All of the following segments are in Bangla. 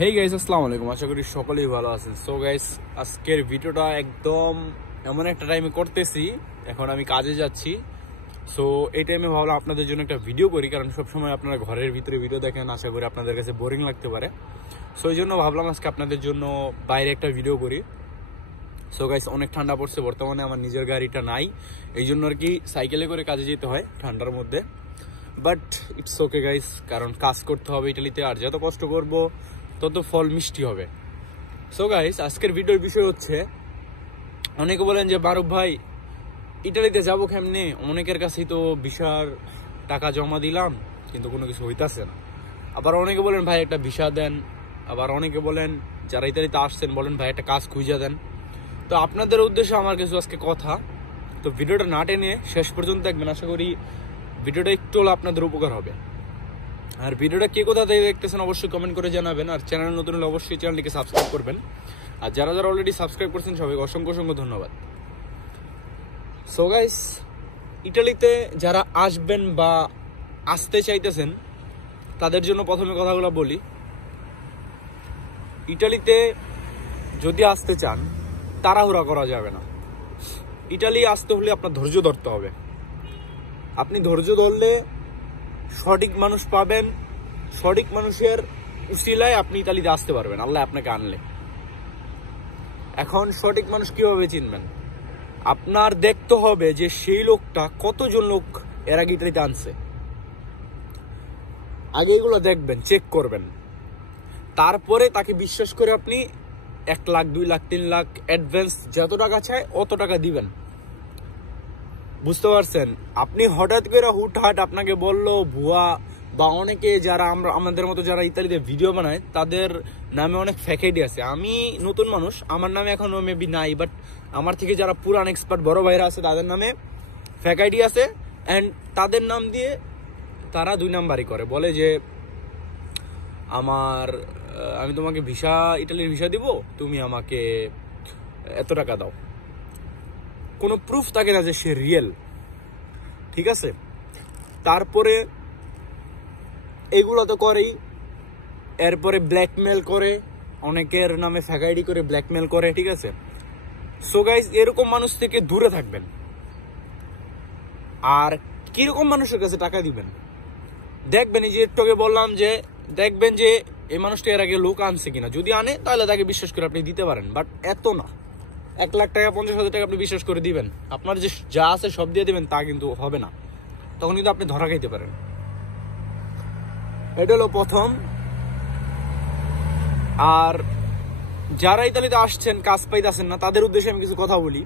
হেই গাইস, আসসালামু আলাইকুম। আশা করি সকলেই ভালো আছেন। সো গাইস, আজকের ভিডিওটা একদম এমন একটা টাইমে করতেছি, এখন আমি কাজে যাচ্ছি। সো এই টাইমে ভাবলাম আপনাদের জন্য একটা ভিডিও করি, কারণ সবসময় আপনারা ঘরের ভিতরে ভিডিও দেখেন, আশা করি আপনাদের কাছে বোরিং লাগতে পারে। সো এই জন্য ভাবলাম আজকে আপনাদের জন্য বাইরে একটা ভিডিও করি। সো গাইস, অনেক ঠান্ডা পড়ছে বর্তমানে, আমার নিজের গাড়িটা নাই, এই জন্য আর কি সাইকেলে করে কাজে যেতে হয় ঠান্ডার মধ্যে। বাট ইটস ওকে গাইস, কারণ কাজ করতে হবে ইটালিতে, আর যত কষ্ট করবো তত ফল মিষ্টি হবে। সো গাইস, আজকের ভিডিওর বিষয় হচ্ছে, অনেকে বলেন যে বারুক ভাই ইটালিতে যাবো কেমনে, অনেকের কাছেই তো ভিসার টাকা জমা দিলাম কিন্তু কোনো কিছু হইতাছে না। আবার অনেকে বলেন ভাই একটা ভিসা দেন, আবার অনেকে বলেন যারা ইতালিতে আসছেন বলেন ভাই একটা কাজ খুঁজে দেন। তো আপনাদের উদ্দেশ্যে আমার কিছু আজকে কথা, তো ভিডিওটা না টেনে শেষ পর্যন্ত দেখবেন, আশা করি ভিডিওটা একটু হলে আপনাদের উপকার হবে। আর ভিডিওটা কে কোথা থেকে দেখতেছেন অবশ্যই কমেন্ট করে জানাবেন, আর চ্যানেল নতুন হলে অবশ্যই চ্যানেলটিকে সাবস্ক্রাইব করবেন। আর যারা যারা অলরেডি সাবস্ক্রাইব করছেন সবাইকে অসংখ্য অসংখ্য ধন্যবাদ। সো গাইস, ইটালিতে যারা আসবেন বা আসতে চাইতেছেন তাদের জন্য প্রথমে কথাগুলো বলি। ইটালিতে যদি আসতে চান তাড়াহুড়া করা যাবে না। ইটালি আসতে হলে আপনার ধৈর্য ধরতে হবে। আপনি ধৈর্য ধরলে সঠিক মানুষ পাবেন, সঠিক মানুষের উসিলায় আপনি ইতালিতে আসতে পারবেন, আল্লাহ আপনাকে আনলে। এখন সঠিক মানুষ কিভাবে চিনবেন? আপনার দেখতে হবে যে সেই লোকটা কতজন লোক এর আগে ইতালিতে আনছে, আগে এগুলো দেখবেন, চেক করবেন। তারপরে তাকে বিশ্বাস করে আপনি 1 লাখ 2 লাখ 3 লাখ অ্যাডভান্স যত টাকা চায় অত টাকা দিবেন। বুঝতে পারছেন? আপনি হঠাৎ করে হুটহাট আপনাকে বললো ভুয়া, বা অনেকে যারা আমাদের মতো যারা ইতালিতে ভিডিও বানায় তাদের নামে অনেক ফেক আইডি আছে। আমি নতুন মানুষ, আমার নামে এখনো মেবি নাই, বাট আমার থেকে যারা পুরান এক্সপার্ট বড় ভাইরা আছে তাদের নামে ফেক আইডি আছে। অ্যান্ড তাদের নাম দিয়ে তারা 2 নাম্বারই করে, বলে যে আমি তোমাকে ইটালির ভিসা দিব, তুমি আমাকে এত টাকা দাও। কোনো প্রুফ থাকে না যে সে রিয়েল, ঠিক আছে? তারপরে এগুলো তো করেই, এরপরে ব্ল্যাকমেল করে, অনেকের নামে ফেক আইডি করে ব্ল্যাকমেল করে, ঠিক আছে? সো গাইস, এরকম মানুষ থেকে দূরে থাকবেন। আর কিরকম মানুষের কাছে টাকা দিবেন দেখবেন, এই যে একটু আগে বললাম যে দেখবেন যে এই মানুষটা এর আগে লোক আনছে কিনা। যদি আনে তাহলে তাকে বিশ্বাস করে আপনি দিতে পারেন, বাট এত না। 1 লাখ টাকা 50,000 টাকা আপনি বিশ্বাস করে দিবেন, আপনার যে যা আছে সব দিয়ে দিবেন, তা কিন্তু হবে না। তখন কিন্তু আপনি ধরা খাইতে পারেন। এটা হলো প্রথম। আর যারা ইতালিতে আসছেন কাজ পাইতেছেন না, তাদের উদ্দেশ্যে আমি কিছু কথা বলি।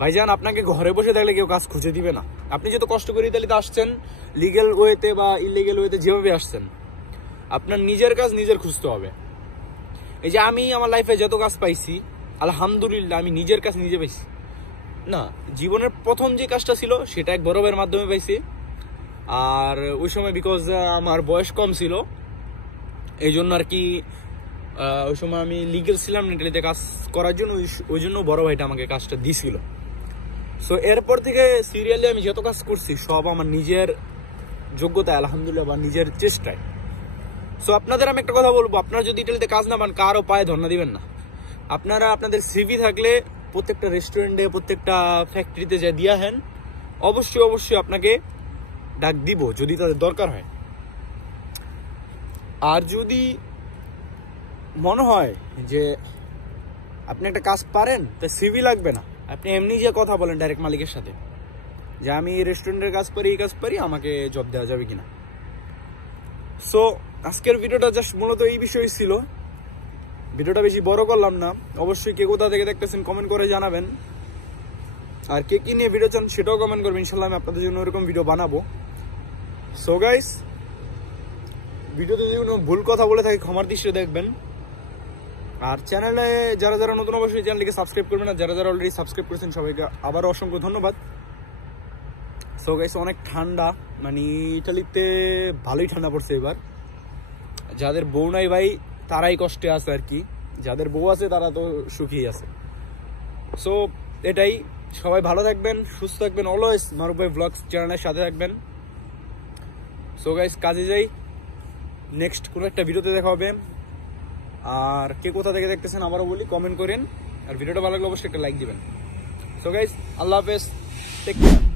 ভাইজান, আপনাকে ঘরে বসে থাকলে কেউ কাজ খুঁজে দিবে না। আপনি যত কষ্ট করে ইতালিতে আসছেন, লিগেল ওয়েতে বা ইলিগেল ওয়েতে যেভাবে আসছেন, আপনার নিজের কাজ নিজের খুঁজতে হবে। এই যে আমি আমার লাইফে যত কাজ পাইছি, আলহামদুলিল্লাহ আমি নিজের কাজ নিজে পাইছি না। জীবনের প্রথম যে কাজটা ছিল সেটা এক বড় ভাইয়ের মাধ্যমে পাইছি। আর ওই সময় বিকজ আমার বয়স কম ছিল, এই জন্য আর কি ওই সময় আমি লিগেল ছিলাম ইটালিতে কাজ করার জন্য, ওই জন্য বড় ভাইটা আমাকে কাজটা দিছিল। সো এরপর থেকে সিরিয়ালি আমি যত কাজ করছি সব আমার নিজের যোগ্যতায়, আলহামদুলিল্লাহ, বা নিজের চেষ্টায়। সো আপনাদের আমি একটা কথা বলবো, আপনারা যদি ইটালিতে কাজ না পান কারো পায়ে ধর্ণা দিবেন না। আপনারা আপনাদের সিভি থাকলে প্রত্যেকটা রেস্টুরেন্টে, প্রত্যেকটা ফ্যাক্টরিতে যা দিয়া হেন, অবশ্যই অবশ্যই আপনাকে ডাক দিব যদি তাদের দরকার হয়। আর যদি মনে হয় যে আপনি একটা কাজ পারেন, তা সিভি লাগবে না, আপনি এমনি যে কথা বলেন ডাইরেক্ট মালিকের সাথে যে আমি রেস্টুরেন্টের কাজ পারি, এই কাজ পারি, আমাকে জব দেওয়া যাবে কিনা। সো আজকের ভিডিওটা জাস্ট মূলত এই বিষয় ছিল। ভিডিওটা বেশি বড় করলাম না। অবশ্যই কে কোথা থেকে দেখতেছেন কমেন্ট করে জানাবেন, আর কে কি নিয়ে ভিডিও চান সেটাও কমেন্ট করবেন। ইনশাল্লাহ আমি আপনাদের জন্য এরকম ভিডিও বানাবো। সো গাইস, ভিডিওতে যদি কোনো ভুল কথা বলে থাকি ক্ষমার দৃষ্টিতে দেখবেন। আর চ্যানেলে যারা যারা নতুন, অবশ্যই চ্যানেলটিকে সাবস্ক্রাইব করবেন, আর যারা যারা অলরেডি সাবস্ক্রাইব করেছেন সবাইকে আবারও অসংখ্য ধন্যবাদ। সো গাইস, অনেক ঠান্ডা, মানে ইটালিতে ভালোই ঠান্ডা পড়ছে এবার। যাদের বউ নাই ভাই তারাই কষ্টে আছে আর কি, যাদের বউ আছে তারা তো সুখী আছে। সো এটাই, সবাই ভালো থাকবেন, সুস্থ থাকবেন, অলওয়েজ মারুফ ভাই ব্লগস চ্যানেলের সাথে থাকবেন। সো গাইস, কাজে যাই, নেক্সট কোনো একটা ভিডিওতে দেখা হবে। আর কে কোথা থেকে দেখতেছেন আবারও বলি, কমেন্ট করেন। আর ভিডিওটা ভালো লাগলে অবশ্যই একটা লাইক দিবেন। সো গাইস, আল্লাহ হাফেজ, টেক কেয়ার।